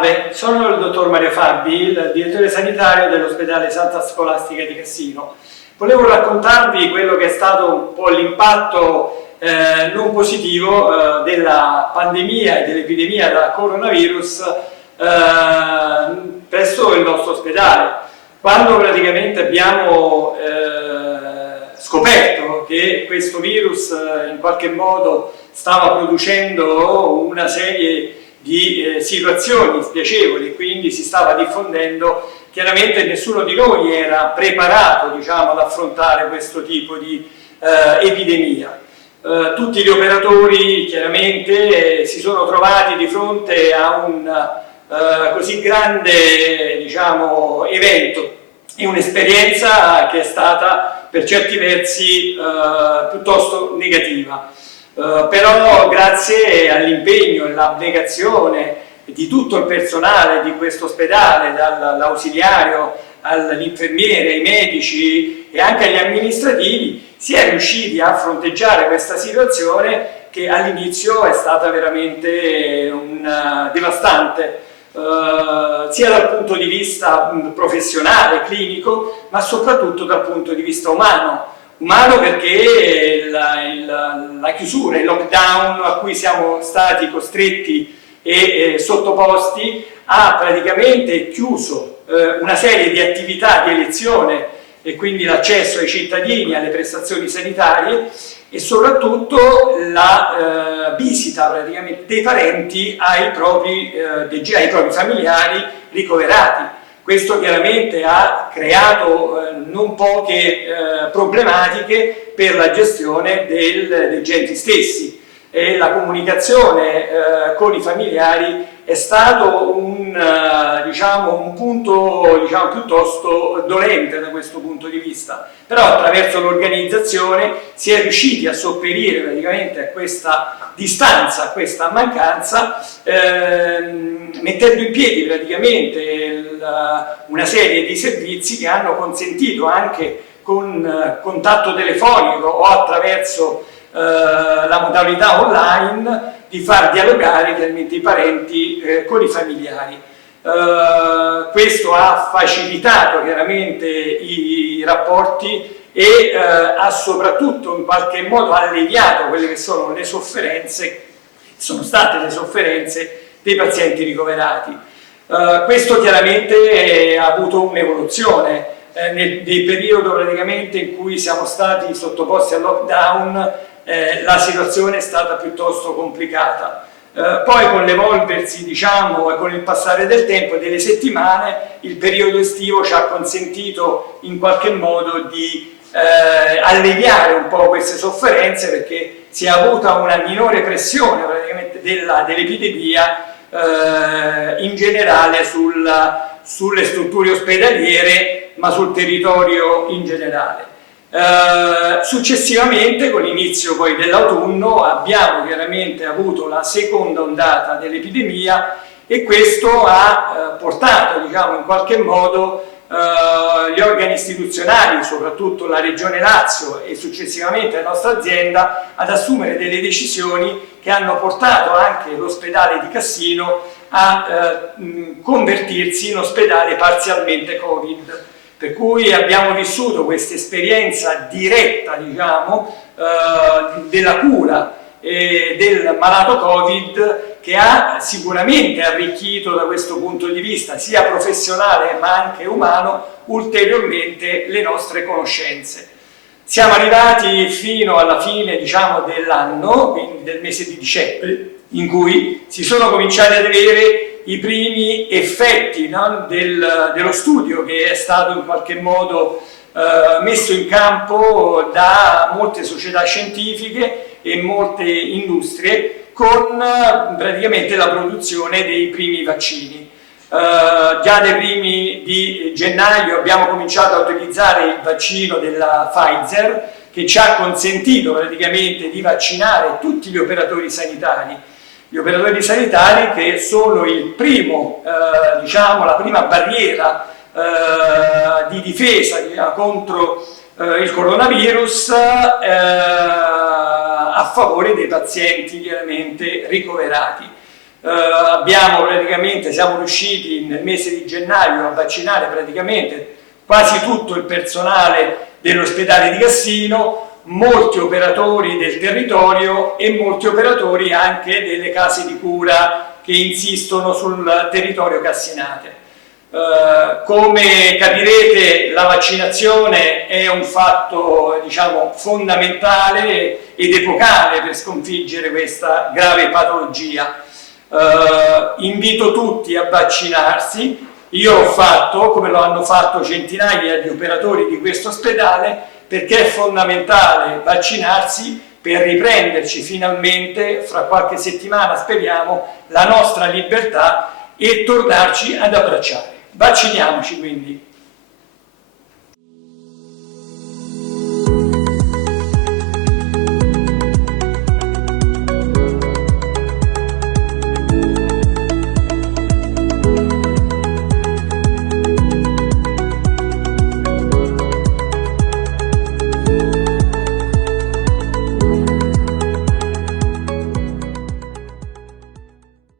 Salve, sono il dottor Mario Fabi, il direttore sanitario dell'ospedale Santa Scolastica di Cassino. Volevo raccontarvi quello che è stato un po' l'impatto non positivo della pandemia e dell'epidemia da coronavirus presso il nostro ospedale. Quando praticamente abbiamo scoperto che questo virus in qualche modo stava producendo una serie di situazioni spiacevoli e quindi si stava diffondendo, chiaramente nessuno di noi era preparato, diciamo, ad affrontare questo tipo di epidemia. Tutti gli operatori chiaramente si sono trovati di fronte a un così grande, diciamo, evento e un'esperienza che è stata per certi versi piuttosto negativa. Però grazie all'impegno e all'abnegazione di tutto il personale di questo ospedale, dall'ausiliario all'infermiere, ai medici e anche agli amministrativi, si è riusciti a fronteggiare questa situazione che all'inizio è stata veramente devastante, sia dal punto di vista professionale, clinico, ma soprattutto dal punto di vista umano. Umano perché la chiusura, il lockdown a cui siamo stati costretti e sottoposti ha praticamente chiuso una serie di attività di elezione e quindi l'accesso ai cittadini alle prestazioni sanitarie e soprattutto la visita praticamente dei parenti ai propri familiari ricoverati. Questo chiaramente ha creato non poche problematiche per la gestione dei genti stessi e la comunicazione con i familiari è stato un punto piuttosto dolente da questo punto di vista, però attraverso l'organizzazione si è riusciti a sopperire praticamente a questa distanza, a questa mancanza, mettendo in piedi praticamente una serie di servizi che hanno consentito anche con contatto telefonico o attraverso la modalità online di far dialogare chiaramente i parenti con i familiari. Questo ha facilitato chiaramente i rapporti e ha soprattutto in qualche modo alleviato quelle che sono le sofferenze, sono state le sofferenze dei pazienti ricoverati. Questo chiaramente ha avuto un'evoluzione nel periodo praticamente in cui siamo stati sottoposti al lockdown. La situazione è stata piuttosto complicata. Poi con l'evolversi, diciamo, e con il passare del tempo e delle settimane, il periodo estivo ci ha consentito in qualche modo di alleviare un po' queste sofferenze perché si è avuta una minore pressione praticamente dell'epidemia in generale sulle strutture ospedaliere, ma sul territorio in generale. Successivamente, con l'inizio poi dell'autunno, abbiamo chiaramente avuto la seconda ondata dell'epidemia e questo ha portato, diciamo, in qualche modo gli organi istituzionali, soprattutto la Regione Lazio e successivamente la nostra azienda, ad assumere delle decisioni che hanno portato anche l'ospedale di Cassino a convertirsi in ospedale parzialmente Covid. Per cui abbiamo vissuto questa esperienza diretta, diciamo, della cura e del malato Covid che ha sicuramente arricchito da questo punto di vista, sia professionale ma anche umano, ulteriormente le nostre conoscenze. Siamo arrivati fino alla fine, diciamo, dell'anno, quindi del mese di dicembre, in cui si sono cominciati ad avere i primi effetti, no, dello studio che è stato in qualche modo messo in campo da molte società scientifiche e molte industrie con praticamente la produzione dei primi vaccini. Già dai primi di gennaio abbiamo cominciato a utilizzare il vaccino della Pfizer che ci ha consentito praticamente di vaccinare tutti gli operatori sanitari. Gli operatori sanitari che sono il primo, diciamo, la prima barriera di difesa contro il coronavirus a favore dei pazienti chiaramente ricoverati. Siamo riusciti nel mese di gennaio a vaccinare praticamente quasi tutto il personale dell'ospedale di Cassino, molti operatori del territorio e molti operatori anche delle case di cura che insistono sul territorio cassinate. Come capirete, la vaccinazione è un fatto, diciamo, fondamentale ed epocale per sconfiggere questa grave patologia. Invito tutti a vaccinarsi. Io ho fatto, come lo hanno fatto centinaia di operatori di questo ospedale, perché è fondamentale vaccinarsi per riprenderci finalmente, fra qualche settimana speriamo, la nostra libertà e tornarci ad abbracciare. Vacciniamoci quindi.